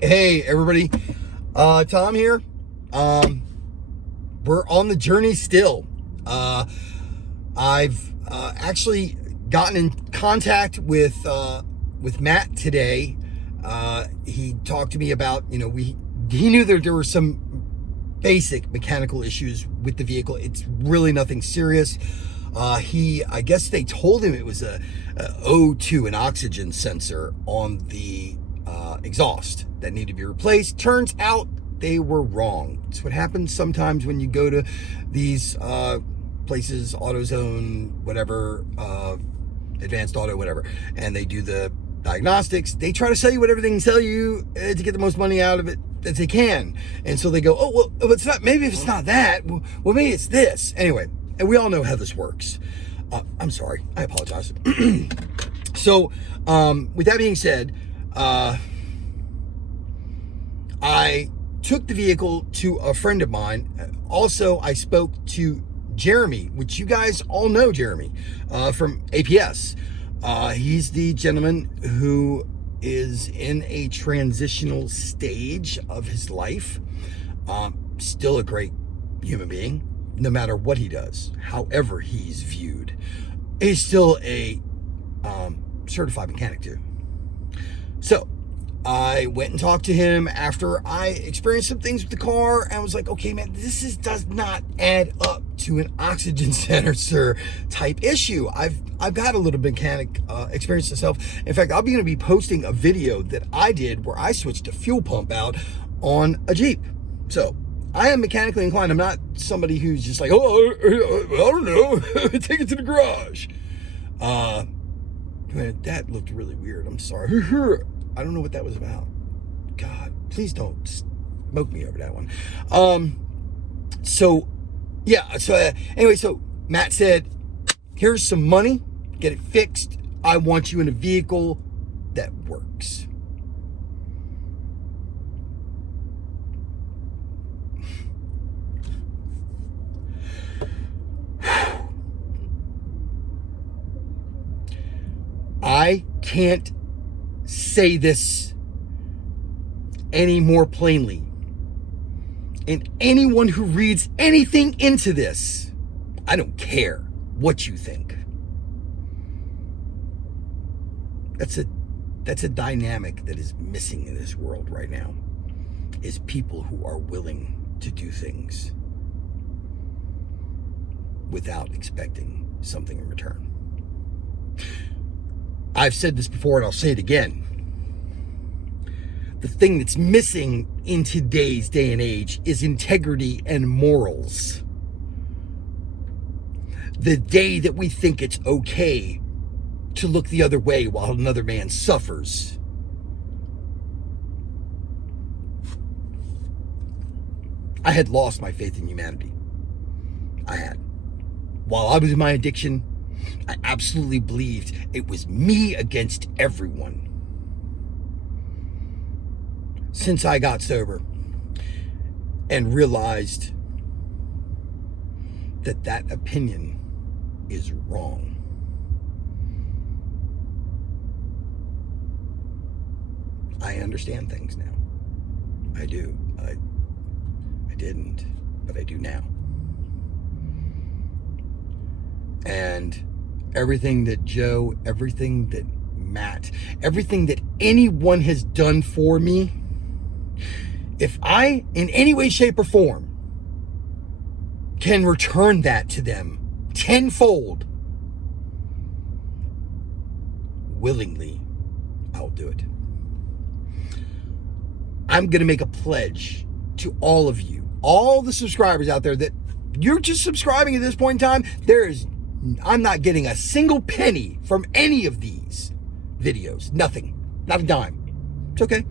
Hey, everybody. Tom here. We're on the journey still. I've actually gotten in contact with Matt today. He talked to me about, he knew that there were some basic mechanical issues with the vehicle. It's really nothing serious. I guess they told him it was a O2, an oxygen sensor on the exhaust that needed to be replaced. Turns out they were wrong. It's what happens sometimes when you go to these places, AutoZone, whatever, Advanced Auto, whatever, and they do the diagnostics. They try to sell you whatever they can sell you to get the most money out of it that they can. And so they go, oh, well, it's not, maybe if it's not that, well, maybe it's this. Anyway, and we all know how this works. I'm sorry. I apologize. So, with that being said, I took the vehicle to a friend of mine. Also, I spoke to Jeremy, which you guys all know Jeremy, from APS. He's the gentleman who is in a transitional stage of his life. Still a great human being, no matter what he does, however he's viewed. He's still a certified mechanic too. So I went and talked to him after I experienced some things with the car, and I was like, okay, man, this does not add up to an oxygen sensor type issue. I've got a little mechanic experience myself. In fact, I'm going to be posting a video that I did where I switched a fuel pump out on a Jeep. So I am mechanically inclined. I'm not somebody who's just like, oh, I don't know, take it to the garage. Man, that looked really weird. I'm sorry. I don't know what that was about. God, please don't smoke me over that one. Anyway, so Matt said, here's some money, get it fixed. I want you in a vehicle that works. I can't say this any more plainly. And anyone who reads anything into this, I don't care what you think. That's a dynamic that is missing in this world right now, is people who are willing to do things without expecting something in return. I've said this before and I'll say it again. The thing that's missing in today's day and age is integrity and morals. The day that we think it's okay to look the other way while another man suffers. I had lost my faith in humanity. I had. While I was in my addiction, I absolutely believed it was me against everyone. Since I got sober and realized that opinion is wrong. I understand things now. I do. I didn't, but I do now. And everything that Joe, everything that Matt, everything that anyone has done for me, if I, in any way, shape, or form, can return that to them tenfold, willingly, I'll do it. I'm going to make a pledge to all of you, all the subscribers out there that you're just subscribing at this point in time. I'm not getting a single penny from any of these videos. Nothing. Not a dime. It's okay.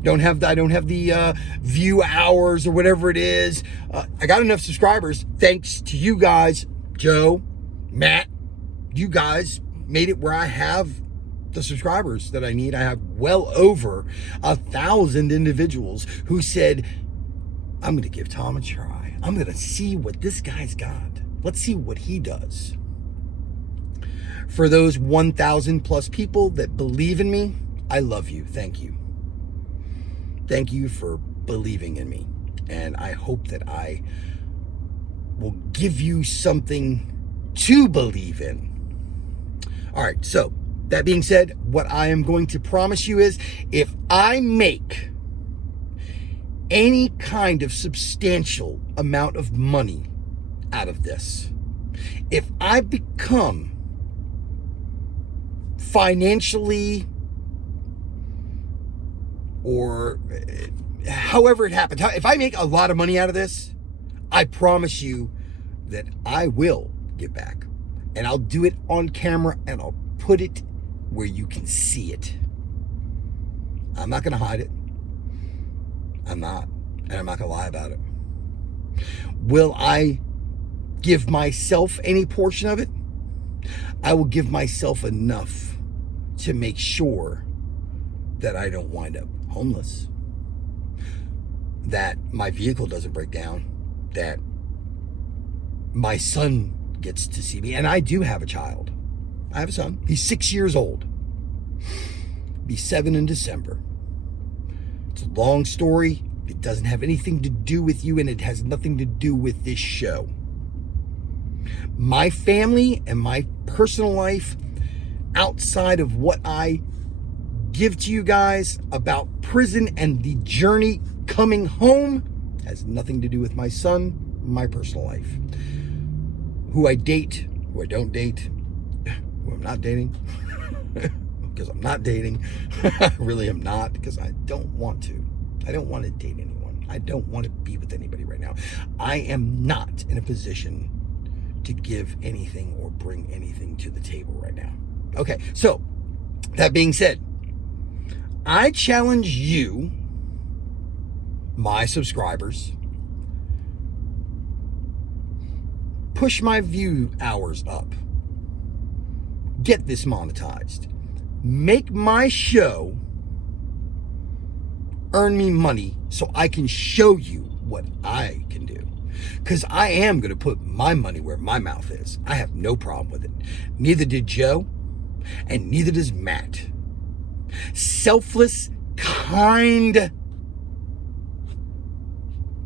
I don't have the view hours or whatever it is. I got enough subscribers thanks to you guys, Joe, Matt. You guys made it where I have the subscribers that I need. I have well over 1,000 individuals who said, I'm going to give Tom a try. I'm going to see what this guy's got. Let's see what he does. For those 1,000 plus people that believe in me, I love you. Thank you. thank you for believing in me. And I hope that I will give you something to believe in. All right, so that being said, what I am going to promise you is if I make any kind of substantial amount of money out of this, if I become financially or however it happens, if I make a lot of money out of this, I promise you that I will give back. And I'll do it on camera and I'll put it where you can see it. I'm not going to hide it. I'm not. And I'm not going to lie about it. Will I give myself any portion of it? I will give myself enough to make sure that I don't wind up homeless, that my vehicle doesn't break down, that my son gets to see me. And I do have a child. I have a son. He's 6 years old. Be 7 in December. It's a long story. It doesn't have anything to do with you, and it has nothing to do with this show. My family and my personal life, outside of what I give to you guys about prison and the journey coming home, has nothing to do with my son, my personal life. Who I date, who I don't date, who I'm not dating, because I'm not dating. I really am not, because I don't want to. I don't want to date anyone. I don't want to be with anybody right now. I am not in a position to give anything or bring anything to the table right now. Okay, so that being said, I challenge you, my subscribers, push my view hours up. Get this monetized. Make my show earn me money so I can show you what I can do. Because I am going to put my money where my mouth is. I have no problem with it. Neither did Joe, and neither does Matt. Selfless, kind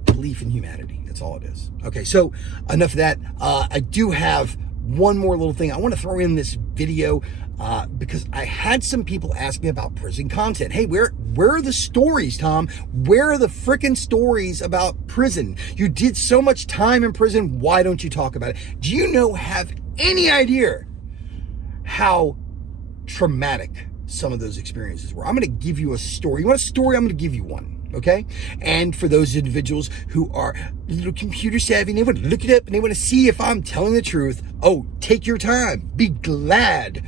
belief in humanity. That's all it is. Okay, so enough of that. I do have one more little thing I want to throw in this video because I had some people ask me about prison content. Hey, where are the stories, Tom? Where are the freaking stories about prison? You did so much time in prison. Why don't you talk about it? Do you have any idea how traumatic some of those experiences were? I'm going to give you a story. You want a story? I'm going to give you one. Okay. And for those individuals who are a little computer savvy and they want to look it up and they want to see if I'm telling the truth, take your time. Be glad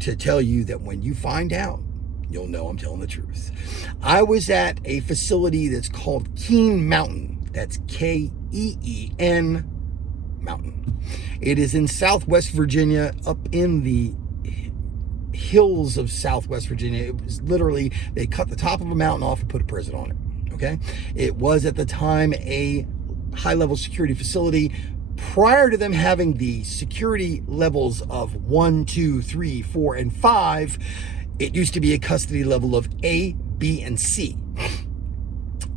to tell you that when you find out, you'll know I'm telling the truth. I was at a facility that's called Keene Mountain. That's Keen Mountain. It is in Southwest Virginia, up in the hills of Southwest Virginia. It was literally, they cut the top of a mountain off and put a prison on it. Okay. It was at the time a high-level security facility. Prior to them having the security levels of 1, 2, 3, 4, and 5, it used to be a custody level of A, B, and C.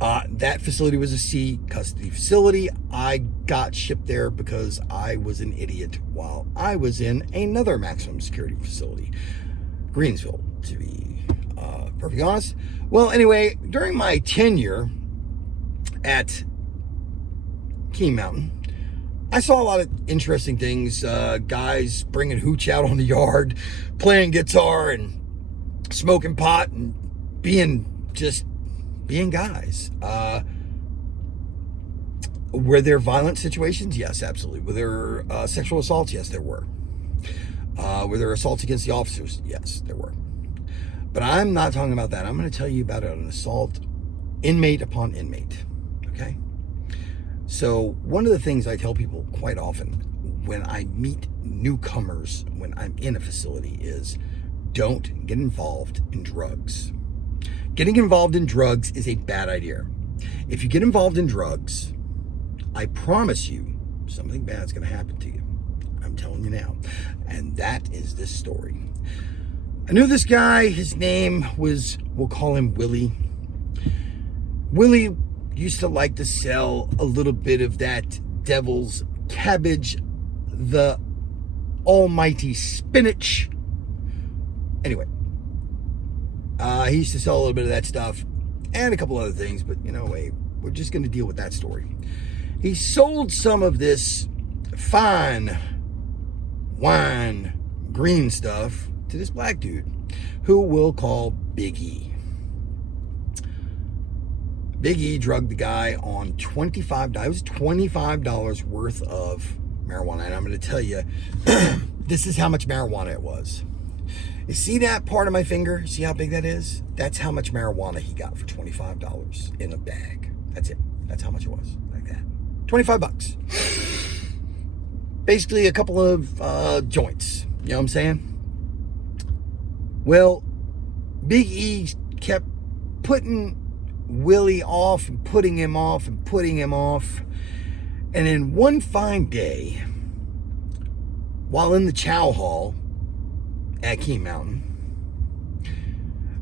That facility was a C custody facility. I got shipped there because I was an idiot while I was in another maximum security facility, Greensville, to be perfectly honest. Well, anyway, during my tenure at Keene Mountain, I saw a lot of interesting things. Guys bringing hooch out on the yard, playing guitar and smoking pot and being guys. Were there violent situations? Yes, absolutely. Were there sexual assaults? Yes, there were. Were there assaults against the officers? Yes, there were. But I'm not talking about that. I'm going to tell you about an assault inmate upon inmate. Okay? So one of the things I tell people quite often when I meet newcomers when I'm in a facility is don't get involved in drugs. Getting involved in drugs is a bad idea. If you get involved in drugs, I promise you something bad's going to happen to you. I'm telling you now. And that is this story. I knew this guy. His name was, we'll call him Willie. Willie used to like to sell a little bit of that devil's cabbage, the almighty spinach. Anyway, he used to sell a little bit of that stuff and a couple other things, but wait, we're just going to deal with that story. He sold some of this fine wine green stuff to this black dude who we'll call Big E. Big E drugged the guy on $25 worth of marijuana. And I'm going to tell you, this is how much marijuana it was. You see that part of my finger? See how big that is? That's how much marijuana he got for $25 in a bag. That's it. That's how much it was. Like that. $25. Basically a couple of joints. You know what I'm saying? Well, Big E kept putting Willie off and putting him off and putting him off. And then one fine day, while in the chow hall at King Mountain,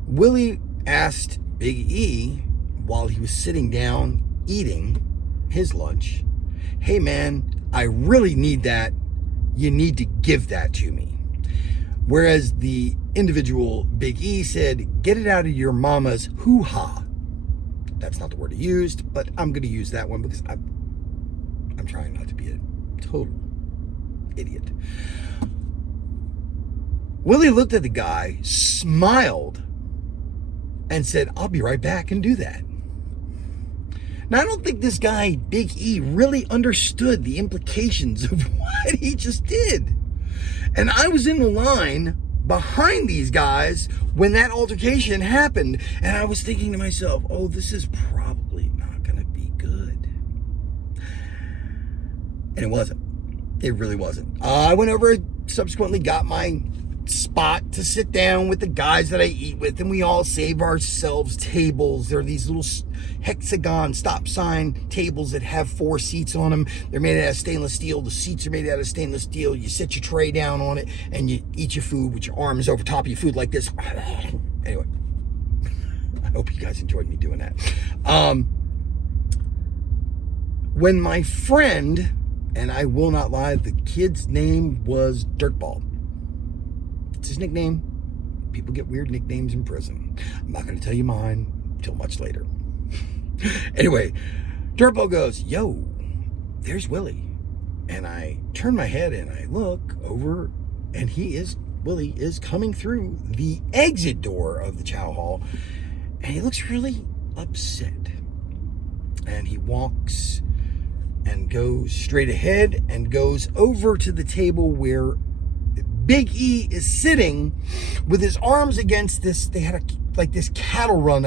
Willie asked Big E, while he was sitting down eating his lunch, "Hey man, I really need that. You need to give that to me." Whereas the individual Big E said, "Get it out of your mama's hoo-ha." That's not the word he used, but I'm going to use that one because I'm trying not to be a total idiot. Willie looked at the guy, smiled, and said, "I'll be right back and do that." Now, I don't think this guy, Big E, really understood the implications of what he just did. And I was in the line behind these guys when that altercation happened, and I was thinking to myself, oh, this is probably not going to be good. And it wasn't. It really wasn't. I went over, subsequently got my spot to sit down with the guys that I eat with, and we all save ourselves tables. There are these little hexagon stop sign tables that have 4 seats on them. They're made out of stainless steel. The seats are made out of stainless steel. You set your tray down on it and you eat your food with your arms over top of your food like this. Anyway, I hope you guys enjoyed me doing that. When my friend, and I will not lie, the kid's name was Dirtball. It's his nickname. People get weird nicknames in prison. I'm not going to tell you mine until much later. Anyway, Dirtball goes, "Yo, there's Willie." And I turn my head and I look over, and Willie is coming through the exit door of the chow hall, and he looks really upset. And he walks and goes straight ahead and goes over to the table where Big E is sitting with his arms against this. They had this cattle run.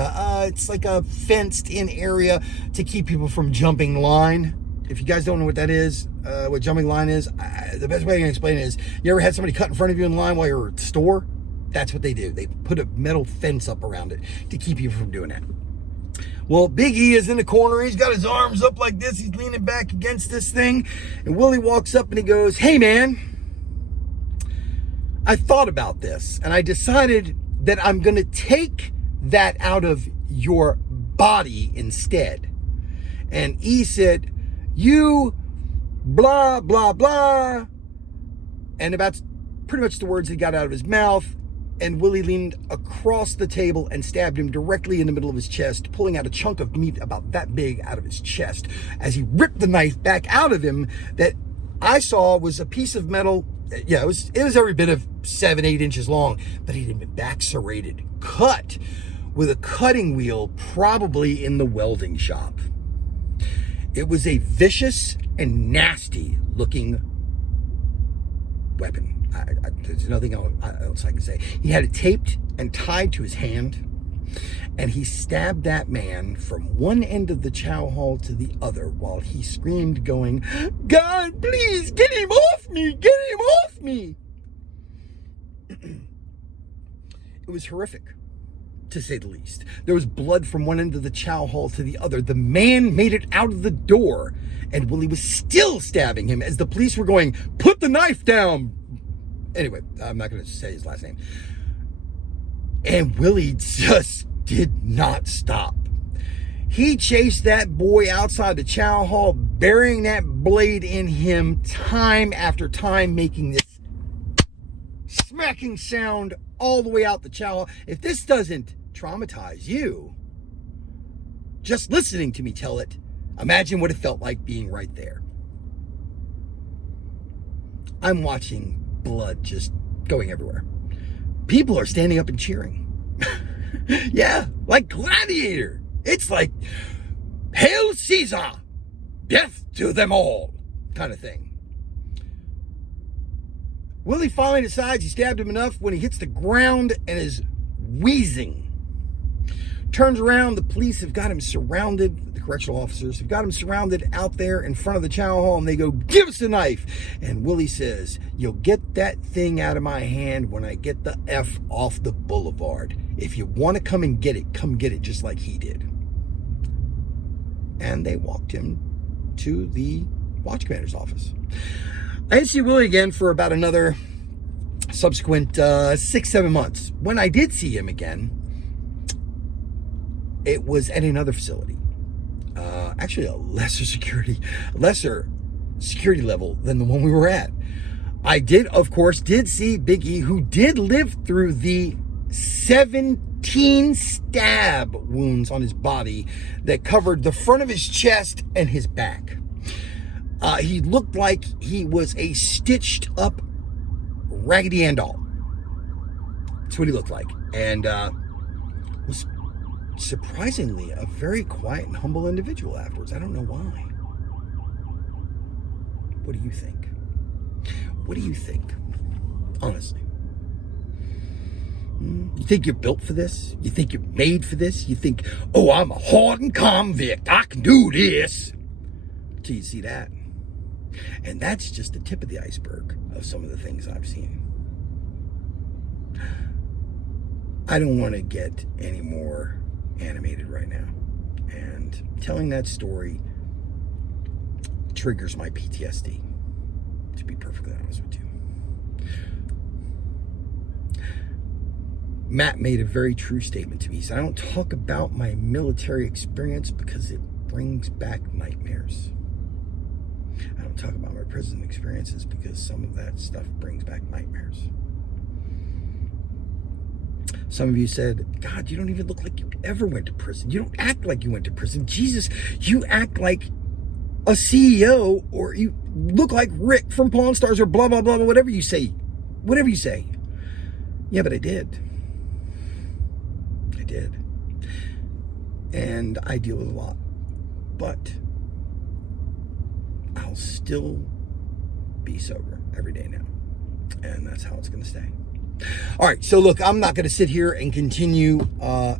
It's like a fenced-in area to keep people from jumping line. If you guys don't know what that is, what jumping line is, the best way I can explain it is, you ever had somebody cut in front of you in line while you're at the store? That's what they do. They put a metal fence up around it to keep you from doing that. Well, Big E is in the corner. He's got his arms up like this. He's leaning back against this thing. And Willie walks up and he goes, "Hey, man, I thought about this, and I decided that I'm going to take that out of your body instead." And E said, "You blah, blah, blah." And about pretty much the words he got out of his mouth. And Willie leaned across the table and stabbed him directly in the middle of his chest, pulling out a chunk of meat about that big out of his chest. As he ripped the knife back out of him, that I saw was a piece of metal. Yeah, it was every bit of 7-8 inches long, but it had been back serrated, cut with a cutting wheel, probably in the welding shop. It was a vicious and nasty looking weapon. There's nothing else I can say. He had it taped and tied to his hand, and he stabbed that man from one end of the chow hall to the other while he screamed, going, "God, please, get him off me! Get him off me!" It was horrific, to say the least. There was blood from one end of the chow hall to the other. The man made it out of the door, and Willie was still stabbing him as the police were going, "Put the knife down!" Anyway, I'm not going to say his last name. And Willie just did not stop. He chased that boy outside the chow hall, burying that blade in him time after time, making this smacking sound all the way out the chow hall. If this doesn't traumatize you, just listening to me tell it, imagine what it felt like being right there. I'm watching blood just going everywhere. People are standing up and cheering. Yeah, like Gladiator. It's like, Hail Caesar, death to them all, kind of thing. Willie finally decides he stabbed him enough when he hits the ground and is wheezing. Turns around, the police have got him surrounded, the correctional officers have got him surrounded out there in front of the chow hall, and they go, give us the knife. And Willie says, you'll get that thing out of my hand when I get the F off the boulevard. If you want to come and get it, come get it just like he did. And they walked him to the watch commander's office. I didn't see Willie again for about another subsequent 6-7 months. When I did see him again, it was at another facility. Actually a lesser security level than the one we were at. I did, of course, see Big E, who did live through the 17 stab wounds on his body that covered the front of his chest and his back. He looked like he was a stitched up Raggedy Ann doll. That's what he looked like. And was surprisingly a very quiet and humble individual afterwards. I don't know why. What do you think? What do you think? Honestly. You think you're built for this? You think you're made for this? You think, oh, I'm a hardened convict. I can do this. Till you see that. And that's just the tip of the iceberg of some of the things I've seen. I don't want to get any more animated right now. And telling that story triggers my PTSD, to be perfectly honest with you. Matt made a very true statement to me. He said, I don't talk about my military experience because it brings back nightmares. I don't talk about my prison experiences because some of that stuff brings back nightmares. Some of you said, God, you don't even look like you ever went to prison. You don't act like you went to prison. Jesus, you act like a CEO, or you look like Rick from Pawn Stars, or blah, blah, blah, whatever you say. Whatever you say. Yeah, but I did. I did. And I deal with a lot. But I'll still be sober every day now. And that's how it's going to stay. All right, so look, I'm not going to sit here and continue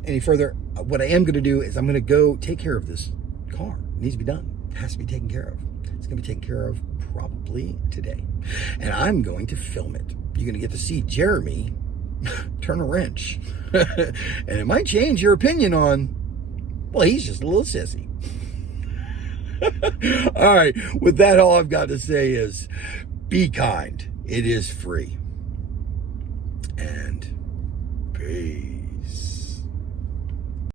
any further. What I am going to do is I'm going to go take care of this car. It needs to be done. It has to be taken care of. It's going to be taken care of probably today. And I'm going to film it. You're going to get to see Jeremy turn a wrench. And it might change your opinion on, well, he's just a little sissy. All right, with that, all I've got to say is be kind. It is free. And peace.